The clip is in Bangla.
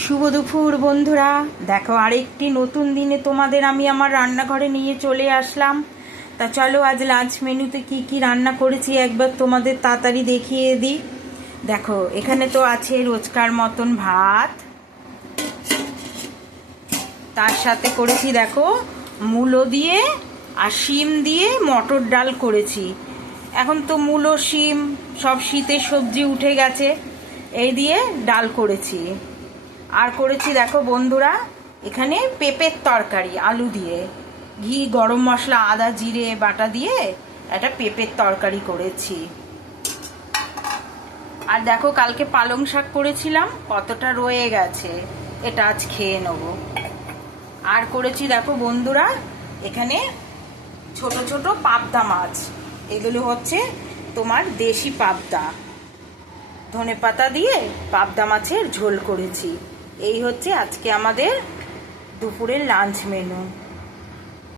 শুভ দুপুর বন্ধুরা, দেখো আরেকটি নতুন দিনে তোমাদের আমি আমার রান্নাঘরে নিয়ে চলে আসলাম। তা চলো আজ লাঞ্চ মেনুতে কি কি রান্না করেছি একবার তোমাদের তাড়াতাড়ি দেখিয়ে দিই। দেখো এখানে তো আছে রোজকার মতন ভাত, তার সাথে করেছি দেখো মূলো দিয়ে আর শিম দিয়ে মটর ডাল করেছি। এখন তো মূলো শিম সব শীতের সবজি উঠে গেছে, এই দিয়ে ডাল করেছি। আর করেছি দেখো বন্ধুরা এখানে পেঁপের তরকারি আলু দিয়ে, ঘি গরম মশলা আদা জিরে বাটা দিয়ে একটা পেঁপের তরকারি করেছি। আর দেখো কালকে পালং শাক করেছিলাম, কতটা রয়ে গেছে, এটা আজ খেয়ে নেব। আর করেছি দেখো বন্ধুরা এখানে ছোট ছোট পাবদা মাছ, এগুলো হচ্ছে তোমার দেশি পাবদা, ধনেপাতা দিয়ে পাবদা মাছের ঝোল করেছি। এই হচ্ছে আজকে আমাদের দুপুরের লাঞ্চ মেনু।